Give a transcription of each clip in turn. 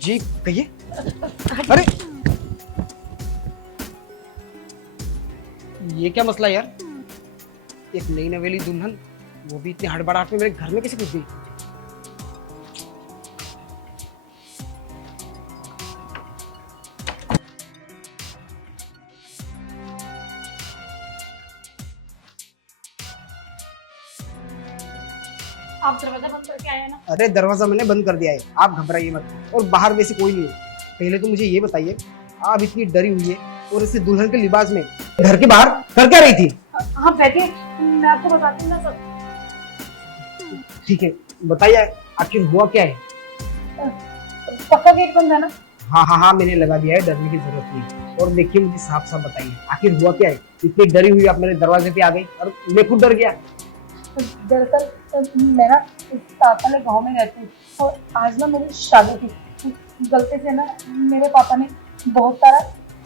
जी कहिए। अरे ये क्या मसला है यार? एक नई नवेली दुल्हन, वो भी इतनी हड़बड़ाहट में मेरे घर में कैसे घुस गई? आप दरवाजा बंद करके आए हैं ना। अरे दरवाजा मैंने बंद कर दिया है, आप घबराइए मत। और बाहर वैसे कोई नहीं है। पहले तो मुझे ये बताइए, आप इतनी डरी हुई है और इसे दुल्हन के लिबास में घर के बाहर कर क्या रही थी? हाँ बैठिए, मैं आपको बताती हूँ ना सब। ठीक है, बताइए आखिर हुआ क्या है? पक्का गेट बंद है ना। हाँ हाँ हाँ, मैंने लगा दिया है, डरने की जरूरत नहीं। और देखिए मुझे साफ साफ बताइए आखिर हुआ क्या है? इतनी डरी हुई आप मेरे दरवाजे पे आ गई और मैं खुद डर गया। दरअसल मैं ना इस साथ वाले गाँव में रहती हूँ और आज ना मेरी शादी थी। गलती से ना मेरे पापा ने बहुत सारा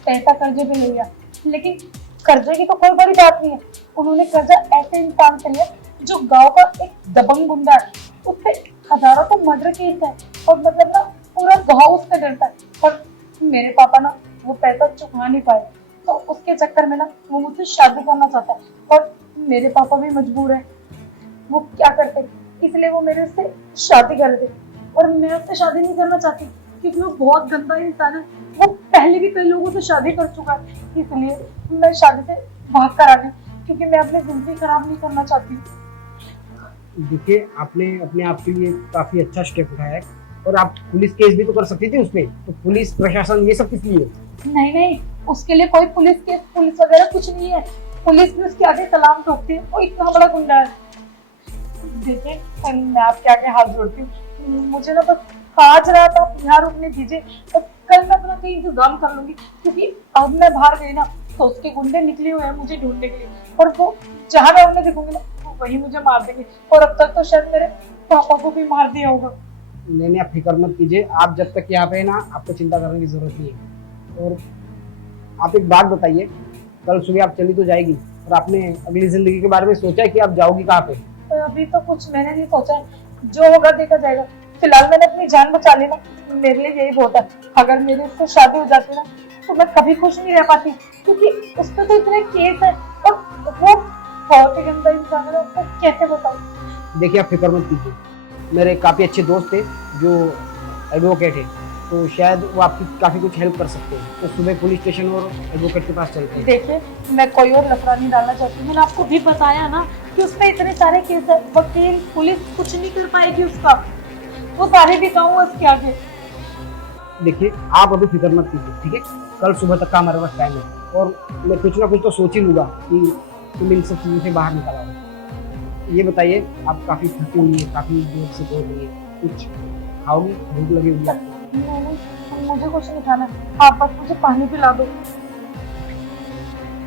पैसा कर्जे पे ले लिया, लेकिन कर्जे की तो कोई बड़ी बात नहीं है। उन्होंने कर्जा ऐसे इंसान से लिया जो गांव का एक दबंग गुंडा है। उससे हजारों तो मर्डर केस है और मतलब ना पूरा गांव उससे डरता है। और मेरे पापा ना वो पैसा चुका नहीं पाए, तो उसके चक्कर में ना वो मुझसे शादी करना चाहता है और मेरे पापा भी मजबूर है। वो क्या करते, इसलिए वो मेरे से शादी कर दे और मैं उससे शादी नहीं करना चाहती क्योंकि वो बहुत गंदा इंसान है। वो पहले भी कई लोगों से शादी कर चुका है, इसलिए मैं शादी से भाग कर आ गई क्योंकि मैं अपनी जिंदगी खराब नहीं करना चाहती। देखिए आपने अपने आप के लिए काफी अच्छा स्टेप उठाया है और आप पुलिस केस भी तो कर सकती थी उसमें। तो पुलिस प्रशासन ये सब किस लिए? नहीं नहीं, उसके लिए कोई पुलिस केस पुलिस वगैरह कुछ नहीं है। पुलिस भी उसके आगे सलाम ठोकती है, वो इतना बड़ा गुंडा है। देखिए मैं आपके आगे हाथ जोड़ती हूँ, मुझे ना बस आज रात आप यहाँ रुकने दीजिए और कल मैं अपना कहीं इंतजाम कर लूंगी क्योंकि अब मैं बाहर गई ना तो उसके गुंडे निकले हुए हैं मुझे ढूंढने के लिए और वो जहाँ मैं उन्हें दिखूंगी ना वो वही मुझे मार देंगे। और अब तक तो शायद मेरे पापा को भी मार दिया होगा। नहीं नहीं, आप फिक्र मत कीजिए। आप जब तक यहाँ पे है ना, आपको चिंता करने की जरूरत नहीं है। और आप एक बात बताइए, कल सुबह आप चली तो जाएगी और आपने अगली जिंदगी के बारे में सोचा है कि आप जाओगी कहाँ पे? तो अभी तो कुछ मैंने नहीं सोचा है, जो होगा देखा जाएगा। फिलहाल मैंने अपनी जान बचा ली ना, मेरे लिए यही बहुत है। अगर मेरी उससे शादी हो जाती ना तो मैं कभी खुश नहीं रह पाती क्योंकि उस पर तो इतने केस है और वो बहुत ही गंदा इंसान है। आपको कैसे बताऊं? देखिए आप फिक्र मत कीजिए, मेरे काफ़ी अच्छे दोस्त थे जो एडवोकेट है, तो शायद वो आपकी काफ़ी कुछ हेल्प कर सकते हैं। तो सुबह पुलिस स्टेशन और एडवोकेट के पास चलते हैं। देखिए मैं कोई और लफड़ा नहीं डालना चाहती, मैंने आपको भी बताया ना कि उसमें इतने सारे केस है, वकील पुलिस कुछ नहीं कर पाएगी उसका, वो सारे भी गाँव उसके आगे। देखिए आप अभी फिक्र मत कीजिए, ठीक है? कल सुबह तक का हमारे पास टाइम है और मैं कुछ ना कुछ तो सोच ही लूँगा कि तुम इन सब चीज़ों से बाहर निकल आओ। ये बताइए, आप काफ़ी थकी हुई है, काफ़ी देर से बोल रही है, कुछ खाओगी? भूख लगी हुई है? नहीं, मुझे कुछ नहीं खाना, आप बस मुझे पानी पिला दो।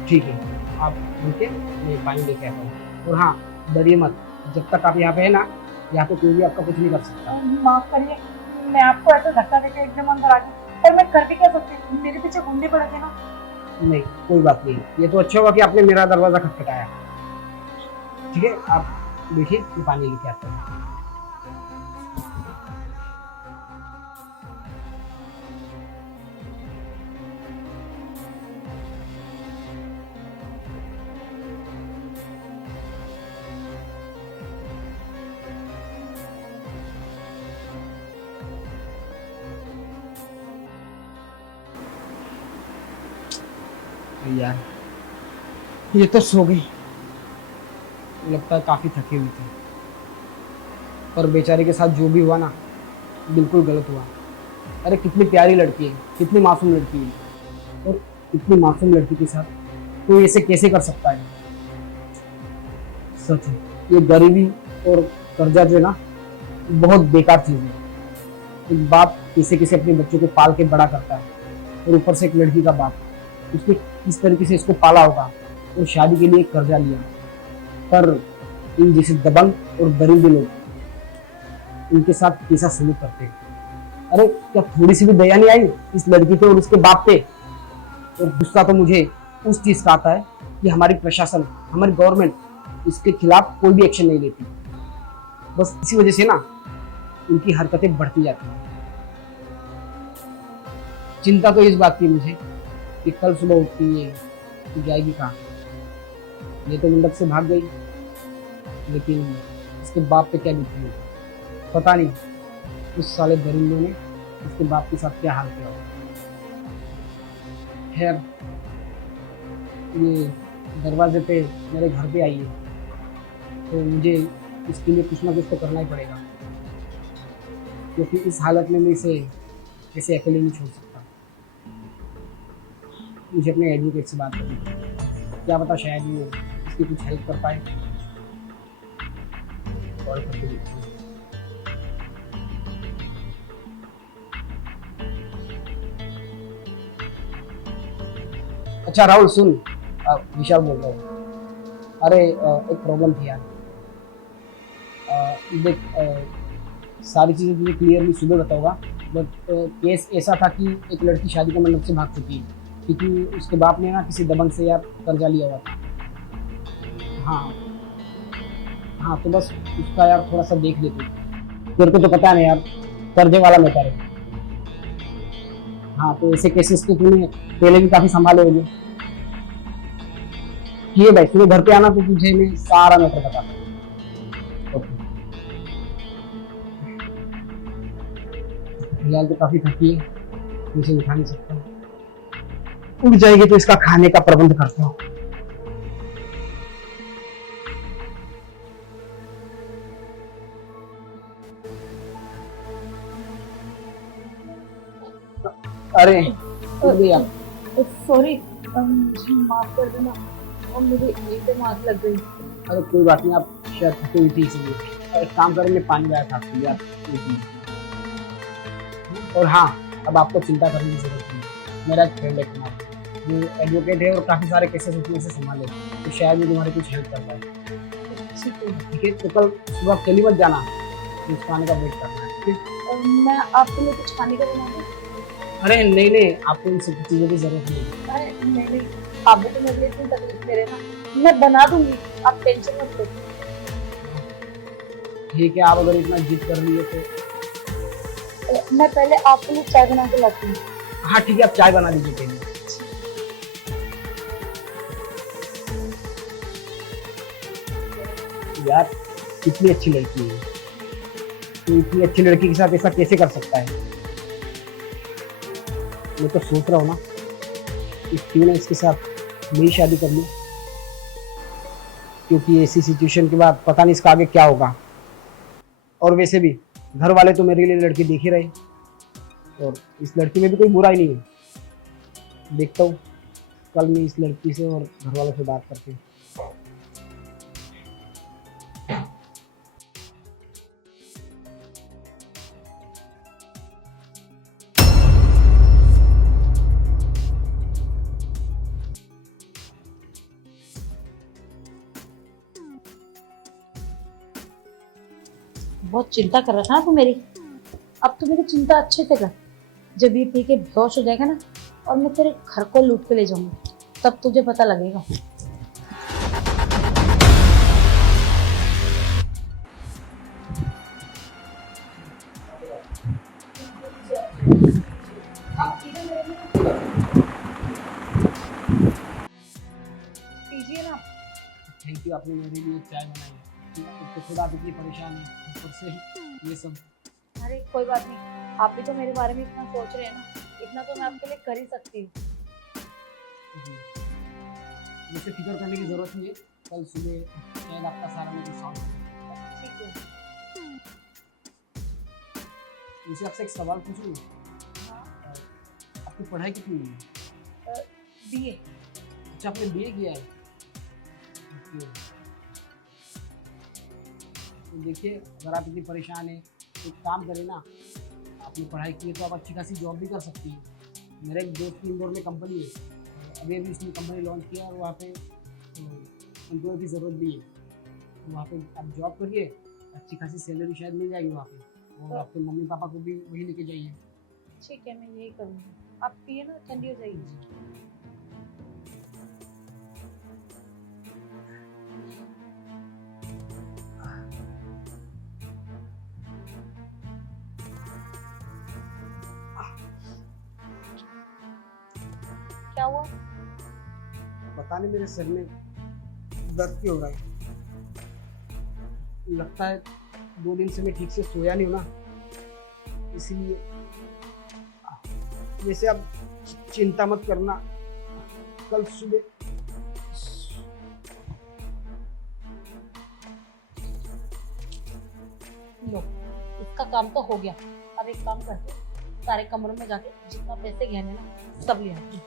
ठीक है, आप रुके, मैं पानी लेके आता हूँ। और हाँ, डरिए मत, जब तक आप यहाँ पे है ना, यहाँ पे कोई भी आपका कुछ नहीं कर सकता। माफ करिए, मैं आपको ऐसा धक्का देकर एकदम अंदर आ गई, पर मैं कर भी क्या सकती हूँ, मेरे पीछे गुंडे पड़ गए ना। नहीं कोई बात नहीं, ये तो अच्छा हुआ कि आपने मेरा दरवाजा खटखटाया। ठीक है, आप देखिए मैं पानी लेके आता हूँ। यार ये तो सो गई, लगता है काफी थकी हुई थी। पर बेचारे के साथ जो भी हुआ ना, बिल्कुल गलत हुआ। अरे कितनी प्यारी लड़की है, कितनी मासूम लड़की है, और इतनी मासूम लड़की के साथ कोई ऐसे कैसे कर सकता है? सच है, ये गरीबी और कर्जा जो है ना, बहुत बेकार चीज है। एक बाप किसी किसी अपने बच्चों को पाल के बड़ा करता है और ऊपर से एक लड़की का बाप, उसने किस तरीके से इसको पाला होगा और शादी के लिए कर्जा लिया। पर इन जैसे दबंग और गरीब लोग इनके साथ कैसा सलूक करते हैं? अरे क्या थोड़ी सी भी दया नहीं आई इस लड़की पे और उसके बाप पे? और गुस्सा तो मुझे उस चीज का आता है कि हमारी प्रशासन, हमारी गवर्नमेंट इसके खिलाफ कोई भी एक्शन नहीं लेती। बस इसी वजह से ना इनकी हरकतें बढ़ती जाती हैं। चिंता तो इस बात की मुझे कि कल सुबह उठती है तो जाएगी कहाँ। ये तो मंडप से भाग गई, लेकिन इसके बाप पे क्या बीती होगी पता नहीं। उस साले दरिंदों ने इसके बाप के साथ क्या हाल किया होगा। खैर, ये दरवाजे पे मेरे घर पे आई है, तो मुझे इसके लिए कुछ ना कुछ तो करना ही पड़ेगा, क्योंकि इस हालत में मैं इसे ऐसे अकेले नहीं छोड़ सकता। मुझे अपने एडवोकेट से बात करनी है, क्या पता शायद वो इसकी कुछ हेल्प कर पाए। कॉल करके देखती हूँ। अच्छा राहुल सुन, विशाल बोल रहा हूँ। अरे एक प्रॉब्लम थी यार। देख, सारी चीज़ें तुझे क्लियरली सुबह बताऊंगा, बट केस ऐसा था कि एक लड़की शादी के मंडप से भाग चुकी है, क्योंकि उसके बाप ने ना किसी दबंग से यार कर्जा लिया हुआ था। हाँ हाँ, तो बस उसका यार थोड़ा सा देख लेते। तेरे को तो पता नहीं यार, कर्जे वाला मैटर है। हाँ, तो ऐसे केसेस तो तूने पहले भी काफी संभाले होंगे। ठीक है भाई, सुबह घर पे आना तो तुझे मैं सारा मैटर बता दूँ। ओके। फिलहाल तो काफी थकी है, मुझे उठा नहीं सकता। उठ जाएगी तो इसका खाने का प्रबंध करता हूँ। अरे उठ गया। सॉरी, मुझे माफ कर देना, और मुझे एकदम आग लग गई। अरे कोई बात नहीं, आप शायद थकी हुई थी इसलिए। और एक काम करें, मैं पानी लाया था आपके लिए, आप पीजिए। और हाँ, अब आपको चिंता करने की जरूरत नहीं। मेरा एक फ्रेंड है कुमार, वो एडवोकेट है और काफ़ी सारे केसेस उसमें से संभाले, तो शायद वो तुम्हारी कुछ हेल्प कर पाए। ठीक है, तो कल सुबह चली मत जाना, कुछ खाने का वेट करना है, ठीक है? मैं आपके लिए कुछ खाने का बना दूं? अरे नहीं नहीं, आपको इन सब चीज़ों की जरूरत नहीं है। अरे नहीं नहीं, आप भी तो मेरे लिए इतनी तकलीफ दे रहे हैं ना, मैं बना दूंगी, आप टेंशन मत लो। ठीक है, आप अगर इतना जिद कर रही है तो मैं पहले आपके लिए चाय बना के लाती हूँ। हाँ ठीक है, आप चाय बना दीजिए पहले। यार कितनी अच्छी लड़की है, तो इतनी अच्छी लड़की के साथ ऐसा कैसे कर सकता है। मैं तो सोच रहा हूँ ना कि क्यों ना इसके साथ मेरी शादी कर लूँ, क्योंकि ऐसी सिचुएशन के बाद पता नहीं इसका आगे क्या होगा। और वैसे भी घर वाले तो मेरे लिए लड़की देख ही रहे, और इस लड़की में भी कोई बुराई नहीं है। देखता हूँ कल मैं इस लड़की से और घर वालों से बात करके। बहुत चिंता कर रहा था ना तू मेरी, अब तू मेरी चिंता अच्छे से कर। जब ये पी के बेहोश हो जाएगा ना, और मैं तेरे घर को लूट के ले जाऊंगी, तब तुझे पता लगेगा। पीजिए ना। थैंक यू, आपने मेरे लिए चाय बनाई है। तो खुद आप इतनी परेशान है, ऊपर से ये सब। अरे कोई बात नहीं, आप भी तो मेरे बारे में इतना सोच रहे हैं ना, इतना तो मैं आपके लिए कर ही सकती हूँ। मुझसे फिक्र करने की जरूरत नहीं है, कल सुबह शायद आपका सारा मुझे सॉल्व हो जाए। ठीक है। मुझे आपसे एक सवाल पूछूं? हाँ। आपकी पढ़ाई कितनी है? बीए। अच्छा, आपने बीए किया है? ओके। तो देखिए, अगर आप इतनी परेशान हैं तो एक काम करें ना, आपने पढ़ाई की है तो आप अच्छी खासी जॉब भी कर सकती हैं। मेरे एक दोस्त की इंदौर में कंपनी है, अभी अभी उसने कंपनी लॉन्च किया और वहाँ पे एम्प्लॉय की ज़रूरत भी है, तो वहाँ पे आप जॉब करिए, अच्छी खासी सैलरी शायद मिल जाएगी वहाँ पे, और आपके मम्मी पापा को भी वही लेके जाइए। ठीक है, मैं यही करूँगी। आप पिए ना, ठंडी हो जाएगी। क्या हुआ? पता नहीं मेरे सिर में दर्द क्यों हो रहा है। लगता है 2 दिन से मैं ठीक से सोया नहीं हूं ना, इसीलिए। जैसे अब चिंता मत करना, कल सुबह लो, इसका काम तो हो गया। अब एक काम करते हैं, सारे कमरों में जाके जितना पैसे गहने ना सब ले आते हैं।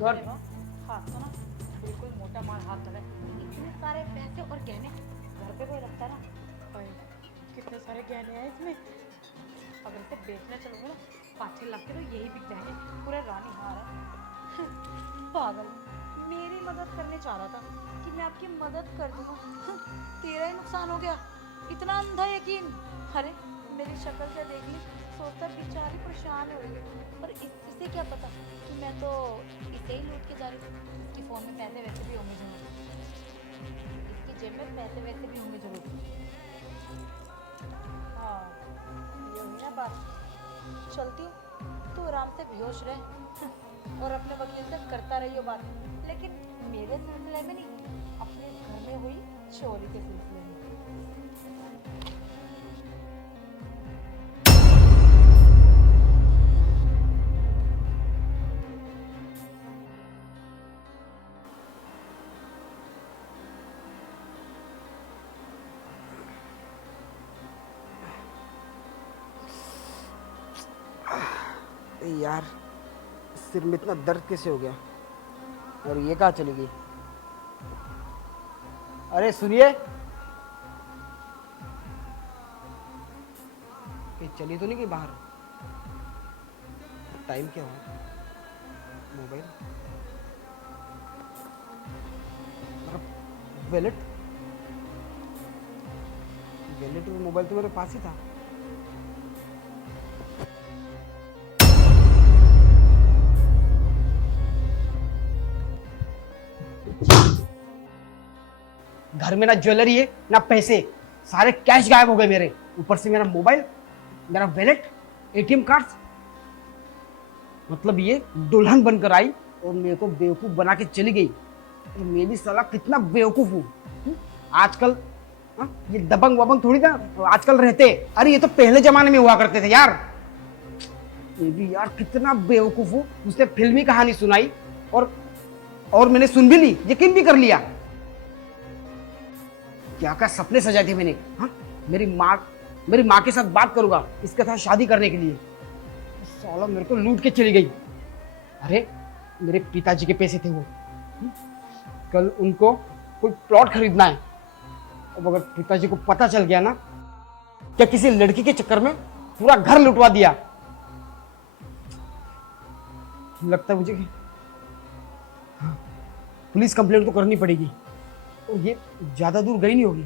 सर, हाथ तो ना बिल्कुल मोटा मार हाथ लगा। इतने सारे पैसे और गहने घर पे कोई रखता है ना? भाई कितने सारे गहने हैं इसमें। अगर इसे बेचने चलोगे ना 5-6 लाख के तो यही बिक जाएंगे। पूरे रानी हार है। पागल, मेरी मदद करने चाह रहा था कि मैं आपकी मदद कर दूँ। तेरा ही नुकसान हो गया। इतना अंधा यकीन। अरे मेरी शक्ल से देख ली, सोचता बेचारी परेशान हो रही है, पर इसे क्या पता कि मैं तो इसे ही लूट के जा रही थी। इसकी फ़ोन में पैसे वैसे भी होंगे जरूर, इसकी जेब में पैसे वैसे भी होंगे जरूर। हाँ, ये हुई ना बात। चलती हूँ, तू आराम से बेहोश रहे और अपने वकील से करता रहियो बात, लेकिन मेरे सिलसिले में नहीं, अपने घर में हुई चोरी के सिलसिले में। यार सिर में इतना दर्द कैसे हो गया, और ये कहाँ चली गई? अरे सुनिए, कहीं चली तो नहीं गई बाहर? टाइम क्या हुआ? मोबाइल, वैलेट, वैलेट और मोबाइल तो मेरे पास ही था। घर में ना ज्वेलरी है ना पैसे, सारे कैश गायब हो गए मेरे। ऊपर से मेरा मोबाइल, मेरा वैलेट, एटीएम कार्ड्स। मतलब ये दुल्हन बनकर आई और मेरे को बेवकूफ बना के चली गई। और मैं भी साला कितना बेवकूफ हूँ। आजकल ये दबंग वबंग थोड़ी ना आजकल रहते। अरे ये तो पहले जमाने में हुआ करते थे यार। ये भी यार कितना बेवकूफ हूँ। उसने फिल्मी कहानी सुनाई और मैंने सुन भी ली, यकीन भी कर लिया। क्या क्या सपने सजाए थे मैंने। हाँ, मेरी माँ के साथ बात करूंगा इसके साथ शादी करने के लिए। साला मेरे को लूट के चली गई। अरे मेरे पिताजी के पैसे थे वो। कल उनको कोई प्लॉट खरीदना है। अब अगर पिताजी को पता चल गया ना, क्या किसी लड़की के चक्कर में पूरा घर लुटवा दिया। लगता है मुझे कि हाँ, पुलिस कंप्लेंट तो करनी पड़ेगी। और ये ज्यादा दूर गई नहीं होगी।